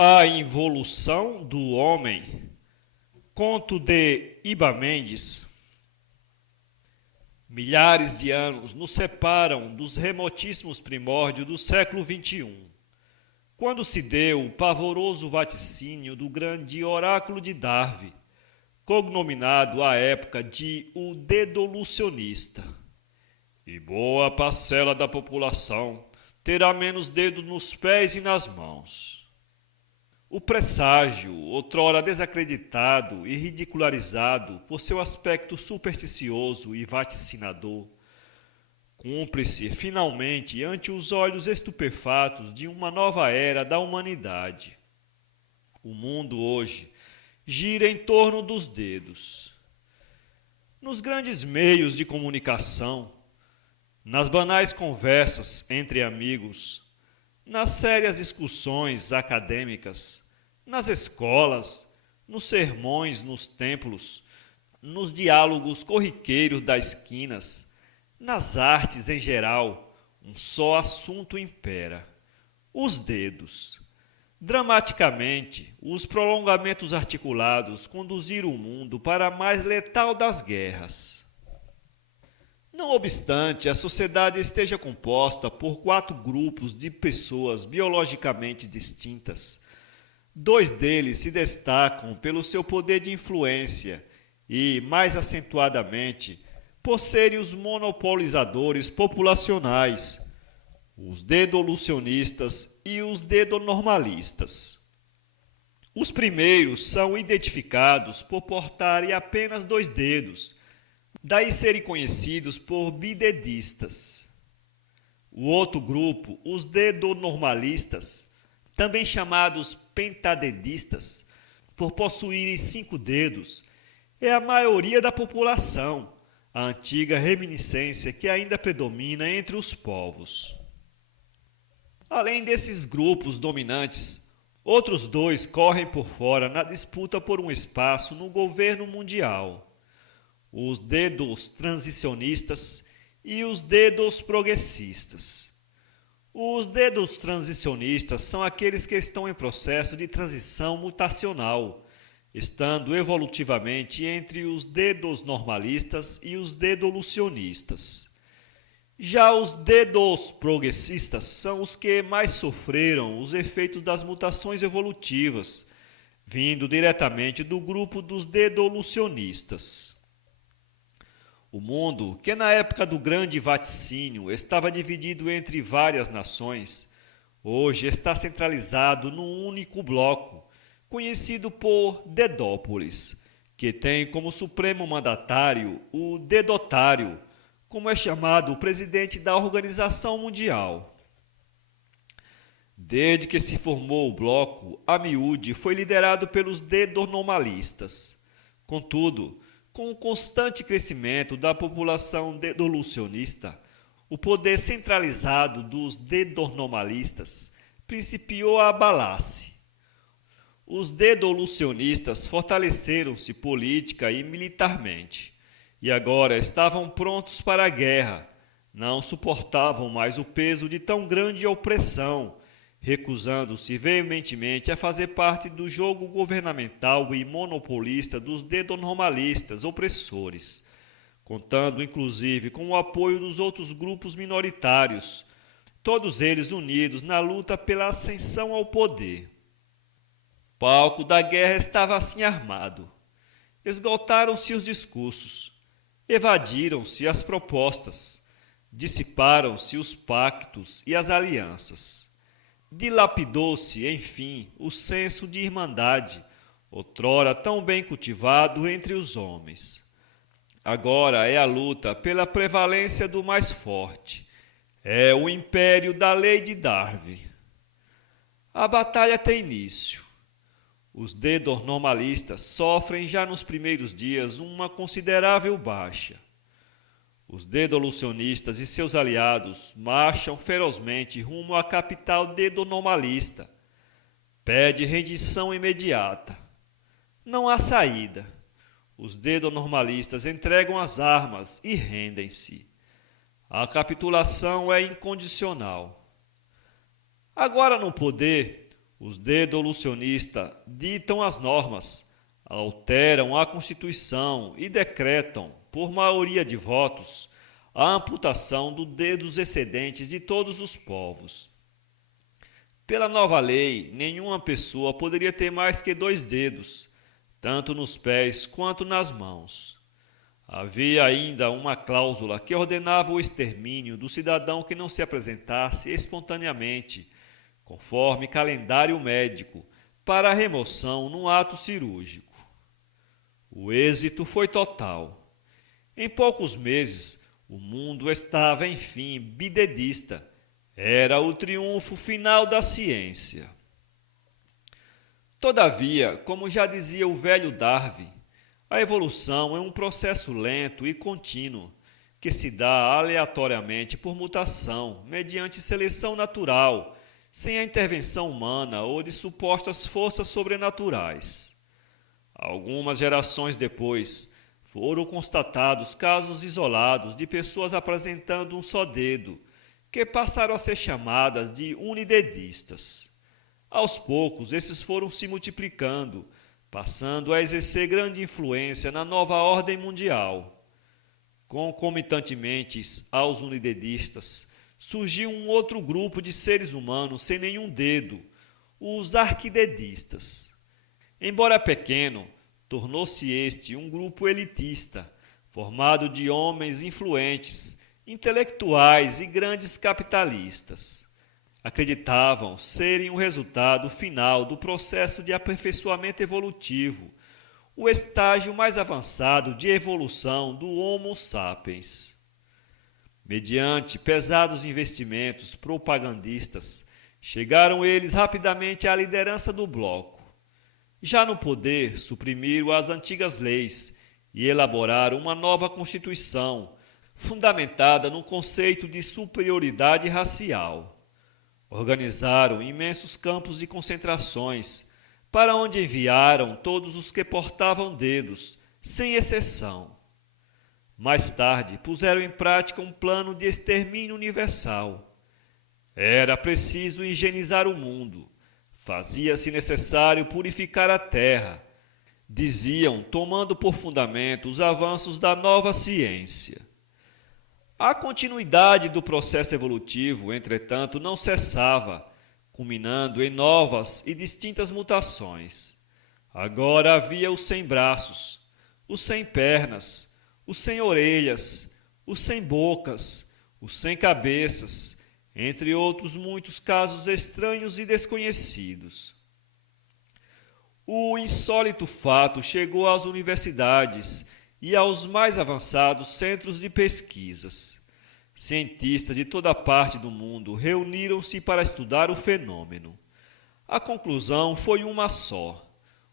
A Involução do Homem. Conto de Iba Mendes. Milhares de anos nos separam dos remotíssimos primórdios do século XXI, quando se deu o pavoroso vaticínio do grande oráculo de Darwin, cognominado à época de o Dedolucionista. E boa parcela da população terá menos dedo nos pés e nas mãos. O presságio, outrora desacreditado e ridicularizado por seu aspecto supersticioso e vaticinador, cumpre-se finalmente ante os olhos estupefatos de uma nova era da humanidade. O mundo hoje gira em torno dos dedos. Nos grandes meios de comunicação, nas banais conversas entre amigos, nas sérias discussões acadêmicas, nas escolas, nos sermões nos templos, nos diálogos corriqueiros das esquinas, nas artes em geral, um só assunto impera: os dedos. Dramaticamente, os prolongamentos articulados conduziram o mundo para a mais letal das guerras. Não obstante a sociedade esteja composta por 4 grupos de pessoas biologicamente distintas, 2 deles se destacam pelo seu poder de influência e, mais acentuadamente, por serem os monopolizadores populacionais, os dedolucionistas e os dedonormalistas. Os primeiros são identificados por portarem apenas 2 dedos, daí serem conhecidos por bidedistas. O outro grupo, os dedonormalistas, também chamados pentadedistas, por possuírem 5 dedos, é a maioria da população, a antiga reminiscência que ainda predomina entre os povos. Além desses grupos dominantes, outros 2 correm por fora na disputa por um espaço no governo mundial: os dedos transicionistas e os dedos progressistas. Os dedos transicionistas são aqueles que estão em processo de transição mutacional, estando evolutivamente entre os dedos normalistas e os dedolucionistas. Já os dedos progressistas são os que mais sofreram os efeitos das mutações evolutivas, vindo diretamente do grupo dos dedolucionistas. O mundo, que na época do grande vaticínio estava dividido entre várias nações, hoje está centralizado num único bloco, conhecido por Dedópolis, que tem como supremo mandatário o dedotário, como é chamado o presidente da Organização Mundial. Desde que se formou o bloco, a miúde foi liderado pelos dedonormalistas. Contudo, com o constante crescimento da população dedolucionista, o poder centralizado dos dedonormalistas principiou a abalar-se. Os dedolucionistas fortaleceram-se política e militarmente, e agora estavam prontos para a guerra. Não suportavam mais o peso de tão grande opressão, recusando-se veementemente a fazer parte do jogo governamental e monopolista dos dedonormalistas opressores, contando inclusive com o apoio dos outros grupos minoritários, todos eles unidos na luta pela ascensão ao poder. O palco da guerra estava assim armado. Esgotaram-se os discursos, evadiram-se as propostas, dissiparam-se os pactos e as alianças. Dilapidou-se, enfim, o senso de irmandade, outrora tão bem cultivado entre os homens. Agora é a luta pela prevalência do mais forte. É o império da lei de Darwin. A batalha tem início. Os dedonormalistas sofrem já nos primeiros dias uma considerável baixa. Os dedolucionistas e seus aliados marcham ferozmente rumo à capital dedonormalista. Pede rendição imediata. Não há saída. Os dedonormalistas entregam as armas e rendem-se. A capitulação é incondicional. Agora no poder, Os devolucionistas ditam as normas, alteram a Constituição e decretam, por maioria de votos, a amputação do dedos excedentes de todos os povos. Pela nova lei, nenhuma pessoa poderia ter mais que 2 dedos, tanto nos pés quanto nas mãos. Havia ainda uma cláusula que ordenava o extermínio do cidadão que não se apresentasse espontaneamente, conforme calendário médico, para a remoção num ato cirúrgico. O êxito foi total. Em poucos meses, o mundo estava, enfim, bidedista. Era o triunfo final da ciência. Todavia, como já dizia o velho Darwin, a evolução é um processo lento e contínuo, que se dá aleatoriamente por mutação, mediante seleção natural, sem a intervenção humana ou de supostas forças sobrenaturais. Algumas gerações depois, foram constatados casos isolados de pessoas apresentando um só dedo, que passaram a ser chamadas de unidedistas. Aos poucos, esses foram se multiplicando, passando a exercer grande influência na nova ordem mundial. Concomitantemente aos unidedistas, surgiu um outro grupo de seres humanos sem nenhum dedo, os arquidedistas. Embora pequeno, tornou-se este um grupo elitista, formado de homens influentes, intelectuais e grandes capitalistas. Acreditavam serem o resultado final do processo de aperfeiçoamento evolutivo, o estágio mais avançado de evolução do Homo sapiens. Mediante pesados investimentos propagandistas, chegaram eles rapidamente à liderança do bloco. Já no poder, suprimiram as antigas leis e elaboraram uma nova Constituição, fundamentada no conceito de superioridade racial. Organizaram imensos campos de concentrações, para onde enviaram todos os que portavam dedos, sem exceção. Mais tarde, puseram em prática um plano de extermínio universal. Era preciso higienizar o mundo. Fazia-se necessário purificar a terra. Diziam, tomando por fundamento os avanços da nova ciência. A continuidade do processo evolutivo, entretanto, não cessava, culminando em novas e distintas mutações. Agora havia os sem braços, os sem pernas, os sem orelhas, os sem bocas, os sem cabeças, entre outros muitos casos estranhos e desconhecidos. O insólito fato chegou às universidades e aos mais avançados centros de pesquisas. Cientistas de toda parte do mundo reuniram-se para estudar o fenômeno. A conclusão foi uma só.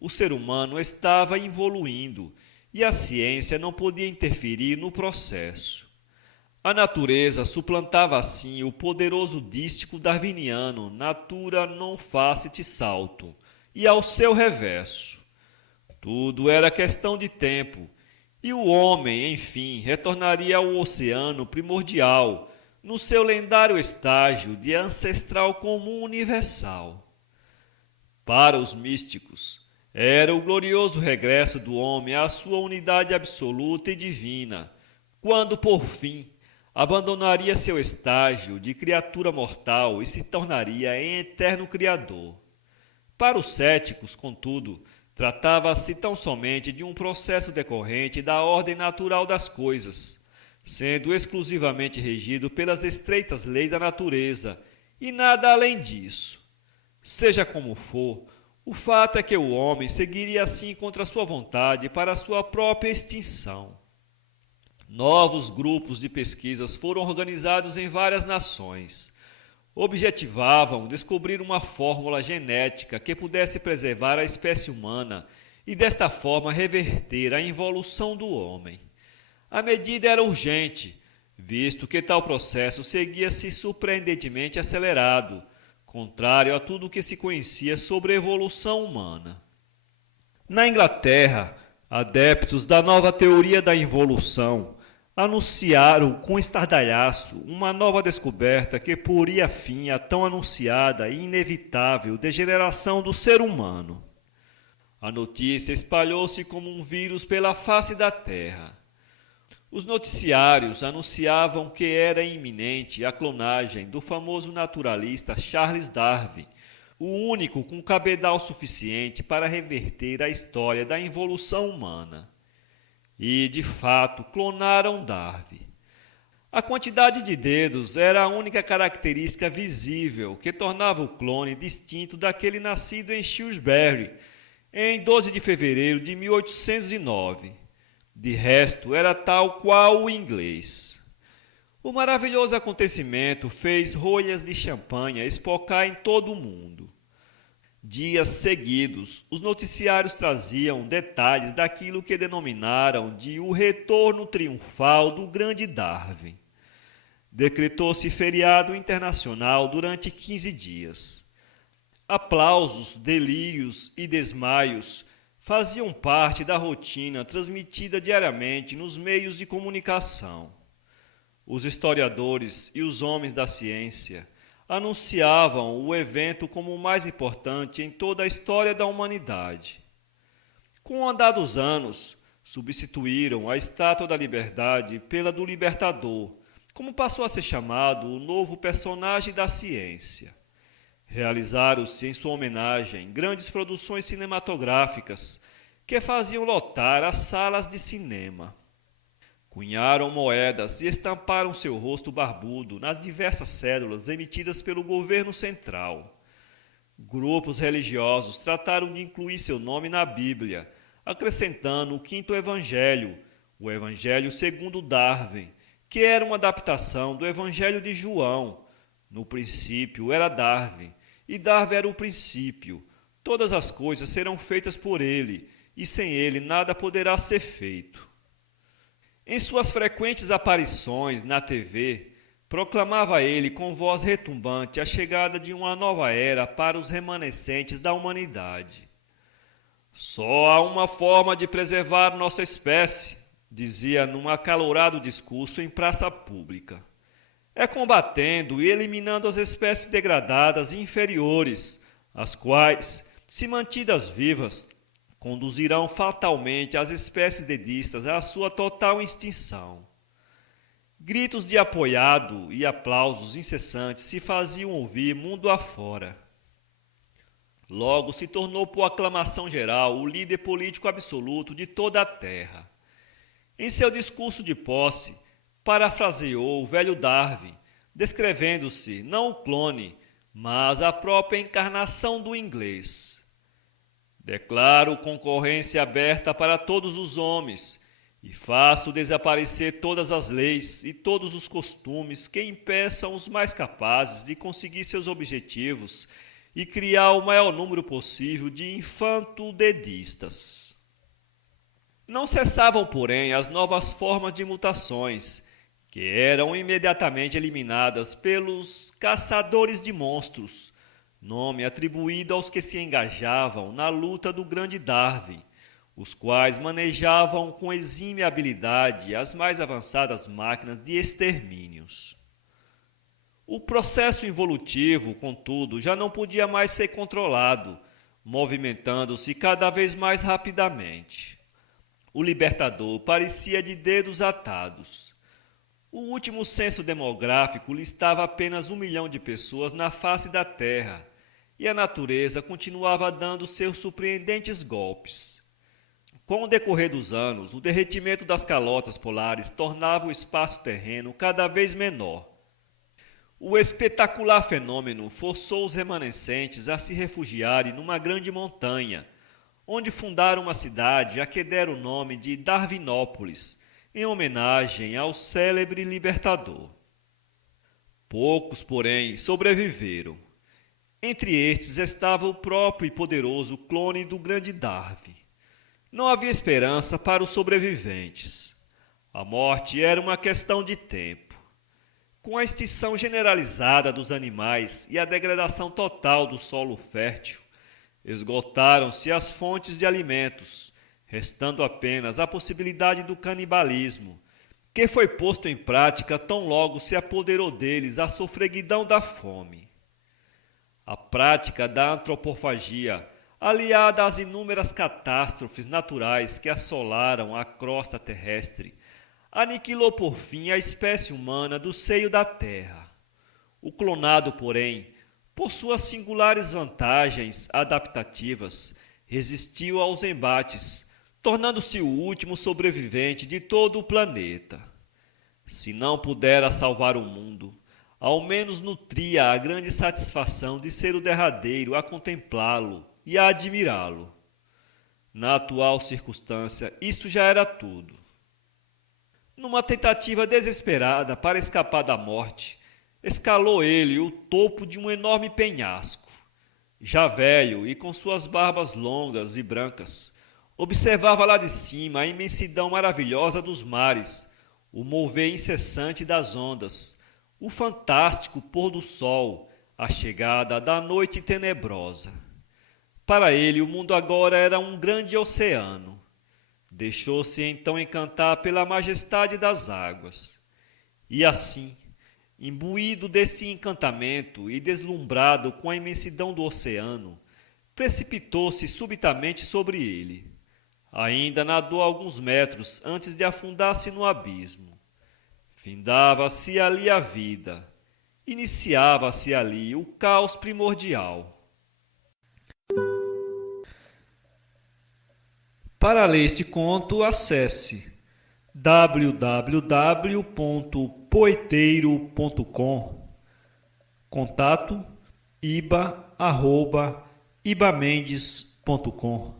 O ser humano estava evoluindo e a ciência não podia interferir no processo. A natureza suplantava assim o poderoso dístico darwiniano natura non facit saltum, e ao seu reverso. Tudo era questão de tempo, e o homem, enfim, retornaria ao oceano primordial, no seu lendário estágio de ancestral comum universal. Para os místicos, era o glorioso regresso do homem à sua unidade absoluta e divina, quando, por fim, abandonaria seu estágio de criatura mortal e se tornaria em eterno Criador. Para os céticos, contudo, tratava-se tão somente de um processo decorrente da ordem natural das coisas, sendo exclusivamente regido pelas estreitas leis da natureza, e nada além disso. Seja como for, o fato é que o homem seguiria assim contra sua vontade para sua própria extinção. Novos grupos de pesquisas foram organizados em várias nações. Objetivavam descobrir uma fórmula genética que pudesse preservar a espécie humana e desta forma reverter a involução do homem. A medida era urgente, visto que tal processo seguia-se surpreendentemente acelerado, contrário a tudo o que se conhecia sobre a evolução humana. Na Inglaterra, adeptos da nova teoria da involução anunciaram com estardalhaço uma nova descoberta que poria fim à tão anunciada e inevitável degeneração do ser humano. A notícia espalhou-se como um vírus pela face da terra. Os noticiários anunciavam que era iminente a clonagem do famoso naturalista Charles Darwin, o único com cabedal suficiente para reverter a história da evolução humana. E, de fato, clonaram Darwin. A quantidade de dedos era a única característica visível que tornava o clone distinto daquele nascido em Shrewsbury, em 12 de fevereiro de 1809. De resto, era tal qual o inglês. O maravilhoso acontecimento fez rolhas de champanhe espocar em todo o mundo. Dias seguidos, os noticiários traziam detalhes daquilo que denominaram de o retorno triunfal do grande Darwin. Decretou-se feriado internacional durante 15 dias. Aplausos, delírios e desmaios faziam parte da rotina transmitida diariamente nos meios de comunicação. Os historiadores e os homens da ciência anunciavam o evento como o mais importante em toda a história da humanidade. Com o andar dos anos, substituíram a Estátua da Liberdade pela do Libertador, como passou a ser chamado o novo personagem da ciência. Realizaram-se em sua homenagem grandes produções cinematográficas que faziam lotar as salas de cinema. Cunharam moedas e estamparam seu rosto barbudo nas diversas cédulas emitidas pelo governo central. Grupos religiosos trataram de incluir seu nome na Bíblia, acrescentando o quinto evangelho, o Evangelho segundo Darwin, que era uma adaptação do Evangelho de João. No princípio era Darwin, e Darwin era o princípio. Todas as coisas serão feitas por ele, e sem ele nada poderá ser feito. Em suas frequentes aparições na TV, proclamava ele com voz retumbante a chegada de uma nova era para os remanescentes da humanidade. Só há uma forma de preservar nossa espécie, dizia num acalorado discurso em praça pública. É combatendo e eliminando as espécies degradadas e inferiores, as quais, se mantidas vivas, conduzirão fatalmente as espécies dedistas à sua total extinção. Gritos de apoiado e aplausos incessantes se faziam ouvir mundo afora. Logo se tornou por aclamação geral o líder político absoluto de toda a terra. Em seu discurso de posse, parafraseou o velho Darwin, descrevendo-se não o clone, mas a própria encarnação do inglês. Declaro concorrência aberta para todos os homens e faço desaparecer todas as leis e todos os costumes que impeçam os mais capazes de conseguir seus objetivos e criar o maior número possível de infanto-dedistas. Não cessavam, porém, as novas formas de mutações, que eram imediatamente eliminadas pelos caçadores de monstros, nome atribuído aos que se engajavam na luta do grande Darwin, os quais manejavam com exímia habilidade as mais avançadas máquinas de extermínios. O processo involutivo, contudo, já não podia mais ser controlado, movimentando-se cada vez mais rapidamente. O libertador parecia de dedos atados. O último censo demográfico listava apenas 1 milhão de pessoas na face da Terra, e a natureza continuava dando seus surpreendentes golpes. Com o decorrer dos anos, o derretimento das calotas polares tornava o espaço terreno cada vez menor. O espetacular fenômeno forçou os remanescentes a se refugiarem numa grande montanha, onde fundaram uma cidade a que deram o nome de Darwinópolis, em homenagem ao célebre libertador. Poucos, porém, sobreviveram. Entre estes estava o próprio e poderoso clone do grande Darwin. Não havia esperança para os sobreviventes. A morte era uma questão de tempo. Com a extinção generalizada dos animais e a degradação total do solo fértil, esgotaram-se as fontes de alimentos, restando apenas a possibilidade do canibalismo, que foi posto em prática tão logo se apoderou deles a sofreguidão da fome. A prática da antropofagia, aliada às inúmeras catástrofes naturais que assolaram a crosta terrestre, aniquilou por fim a espécie humana do seio da terra. O clonado, porém, por suas singulares vantagens adaptativas, resistiu aos embates, tornando-se o último sobrevivente de todo o planeta. Se não pudera salvar o mundo, ao menos nutria a grande satisfação de ser o derradeiro a contemplá-lo e a admirá-lo. Na atual circunstância, isto já era tudo. Numa tentativa desesperada para escapar da morte, escalou ele o topo de um enorme penhasco. Já velho e com suas barbas longas e brancas, observava lá de cima a imensidão maravilhosa dos mares, o mover incessante das ondas, o fantástico pôr do sol, a chegada da noite tenebrosa. Para ele, o mundo agora era um grande oceano. Deixou-se então encantar pela majestade das águas. E assim, imbuído desse encantamento e deslumbrado com a imensidão do oceano, precipitou-se subitamente sobre ele. Ainda nadou alguns metros antes de afundar-se no abismo. Findava-se ali a vida, iniciava-se ali o caos primordial. Para ler este conto, acesse www.poeteiro.com. Contato iba@ibamendes.com.